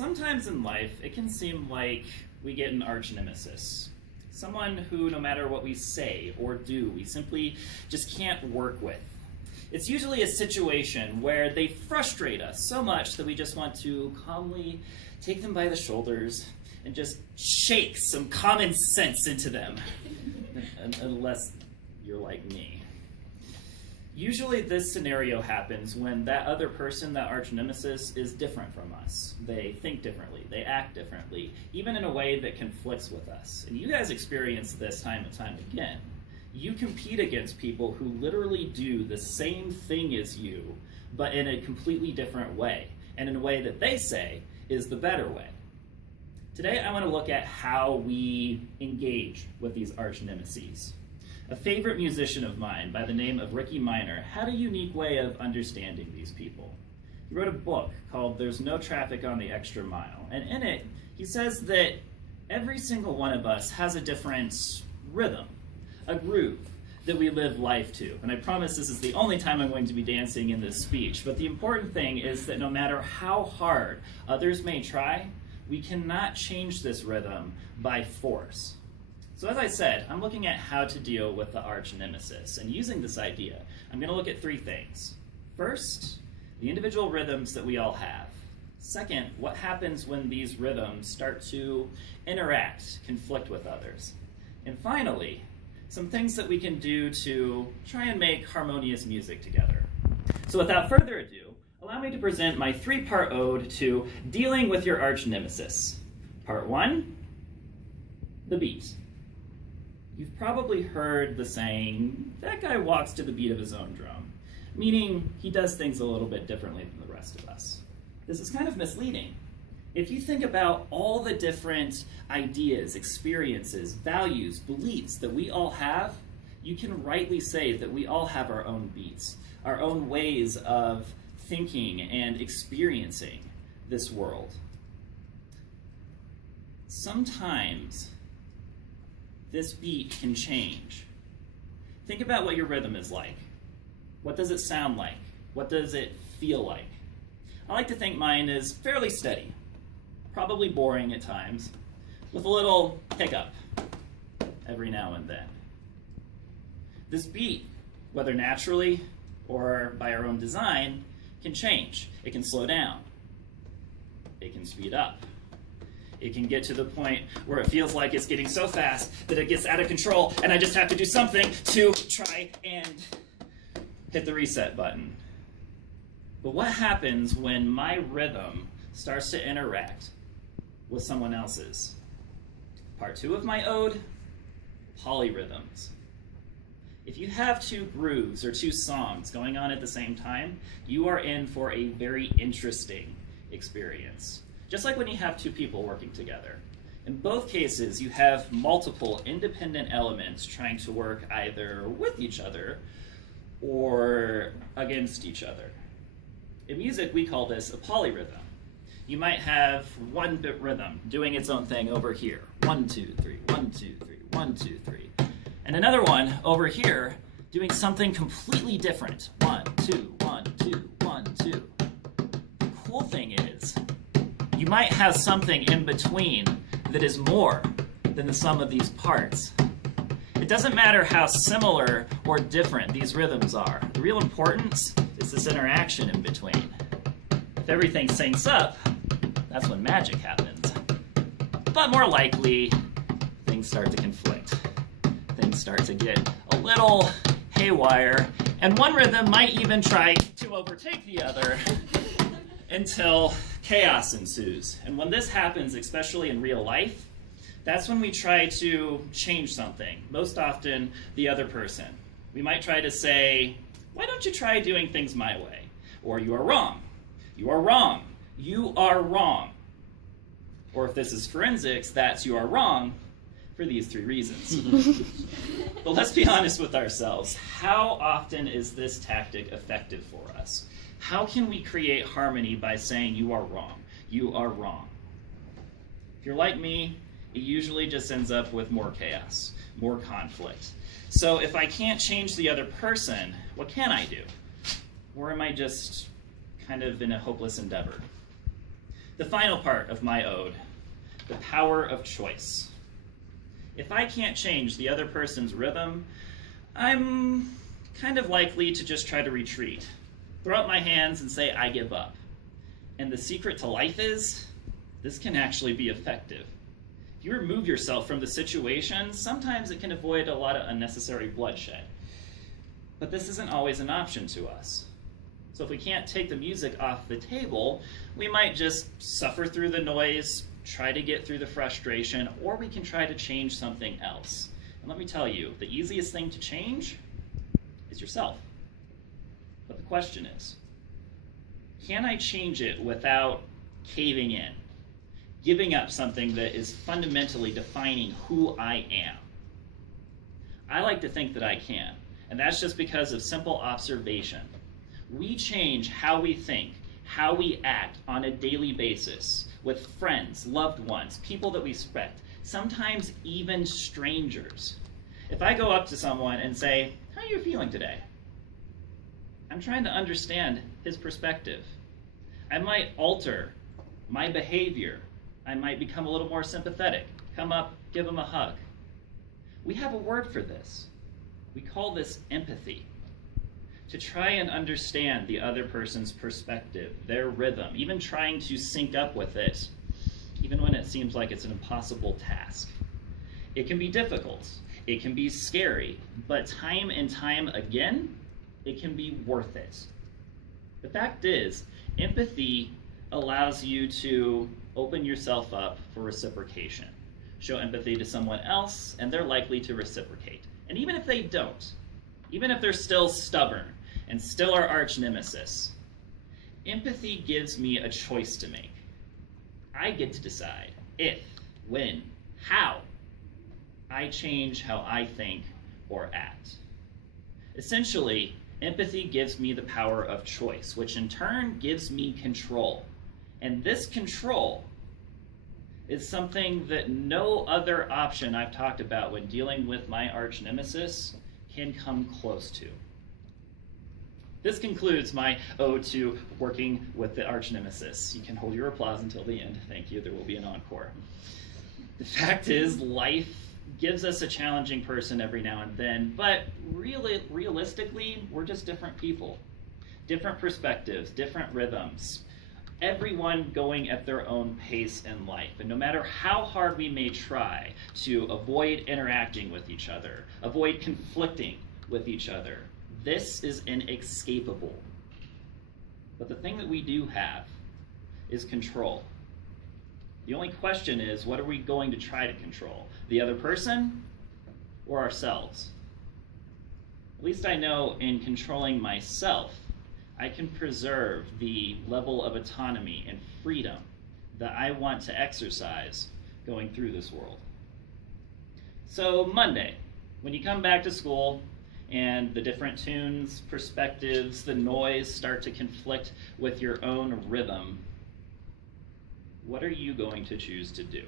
Sometimes in life, it can seem like we get an arch nemesis. Someone who, no matter what we say or do, we simply just can't work with. It's usually a situation where they frustrate us so much that we just want to calmly take them by the shoulders and just shake some common sense into them. Unless you're like me. Usually this scenario happens when that other person, that arch nemesis, is different from us. They think differently, they act differently, even in a way that conflicts with us. And you guys experience this time and time again. You compete against people who literally do the same thing as you, but in a completely different way, and in a way that they say is the better way. Today I want to look at how we engage with these arch nemeses. A favorite musician of mine by the name of Ricky Minor had a unique way of understanding these people. He wrote a book called There's No Traffic on the Extra Mile, and in it he says that every single one of us has a different rhythm, a groove that we live life to. And I promise this is the only time I'm going to be dancing in this speech, but the important thing is that no matter how hard others may try, we cannot change this rhythm by force. So as I said, I'm looking at how to deal with the arch nemesis, and using this idea, I'm going to look at three things. First, the individual rhythms that we all have. Second, what happens when these rhythms start to interact, conflict with others. And finally, some things that we can do to try and make harmonious music together. So without further ado, allow me to present my three-part ode to dealing with your arch nemesis. Part one, the beat. You've probably heard the saying, that guy walks to the beat of his own drum, meaning he does things a little bit differently than the rest of us. This is kind of misleading. If you think about all the different ideas, experiences, values, beliefs that we all have, you can rightly say that we all have our own beats, our own ways of thinking and experiencing this world. Sometimes this beat can change. Think about what your rhythm is like. What does it sound like? What does it feel like? I like to think mine is fairly steady, probably boring at times, with a little hiccup every now and then. This beat, whether naturally or by our own design, can change. It can slow down. It can speed up. It can get to the point where it feels like it's getting so fast that it gets out of control and I just have to do something to try and hit the reset button. But what happens when my rhythm starts to interact with someone else's? Part two of my ode, polyrhythms. If you have two grooves or two songs going on at the same time, you are in for a very interesting experience. Just like when you have two people working together. In both cases, you have multiple independent elements trying to work either with each other or against each other. In music, we call this a polyrhythm. You might have one bit rhythm doing its own thing over here. 1, 2, 3, 1, 2, 3, 1, 2, 3. And another one over here doing something completely different. 1, 2, 1, 2, 1, 2. The cool thing is, you might have something in between that is more than the sum of these parts. It doesn't matter how similar or different these rhythms are. The real importance is this interaction in between. If everything syncs up, that's when magic happens. But more likely, things start to conflict. Things start to get a little haywire, and one rhythm might even try to overtake the other until chaos ensues. And when this happens, especially in real life, that's when we try to change something, most often the other person. We might try to say, why don't you try doing things my way? Or you are wrong. You are wrong. You are wrong. Or if this is forensics, that's you are wrong for these three reasons. But let's be honest with ourselves. How often is this tactic effective for us? How can we create harmony by saying you are wrong? You are wrong. If you're like me, it usually just ends up with more chaos, more conflict. So if I can't change the other person, what can I do? Or am I just kind of in a hopeless endeavor? The final part of my ode, the power of choice. If I can't change the other person's rhythm, I'm kind of likely to just try to retreat, throw up my hands and say, I give up. And the secret to life is, this can actually be effective. If you remove yourself from the situation, sometimes it can avoid a lot of unnecessary bloodshed. But this isn't always an option to us. So if we can't take the music off the table, we might just suffer through the noise, try to get through the frustration, or we can try to change something else. And let me tell you, the easiest thing to change is yourself. But the question is, can I change it without caving in, giving up something that is fundamentally defining who I am? I like to think that I can, and that's just because of simple observation. We change how we think, how we act on a daily basis with friends, loved ones, people that we respect, sometimes even strangers. If I go up to someone and say, how are you feeling today? I'm trying to understand his perspective. I might alter my behavior. I might become a little more sympathetic, come up, give him a hug. We have a word for this. We call this empathy. To try and understand the other person's perspective, their rhythm, even trying to sync up with it, even when it seems like it's an impossible task. It can be difficult, it can be scary, but time and time again, it can be worth it. The fact is, empathy allows you to open yourself up for reciprocation. Show empathy to someone else, and they're likely to reciprocate. And even if they don't, even if they're still stubborn and still our arch nemesis, empathy gives me a choice to make. I get to decide if, when, how I change how I think or act. Essentially, empathy gives me the power of choice, which in turn gives me control. And this control is something that no other option I've talked about when dealing with my arch nemesis can come close to. This concludes my ode to working with the arch nemesis. You can hold your applause until the end. Thank you. There will be an encore. The fact is, life gives us a challenging person every now and then, but realistically, we're just different people. Different perspectives, different rhythms. Everyone going at their own pace in life. And no matter how hard we may try to avoid interacting with each other, avoid conflicting with each other, this is inescapable. But the thing that we do have is control. The only question is, what are we going to try to control? The other person or ourselves? At least I know in controlling myself, I can preserve the level of autonomy and freedom that I want to exercise going through this world. So Monday, when you come back to school and the different tunes, perspectives, the noise start to conflict with your own rhythm, what are you going to choose to do?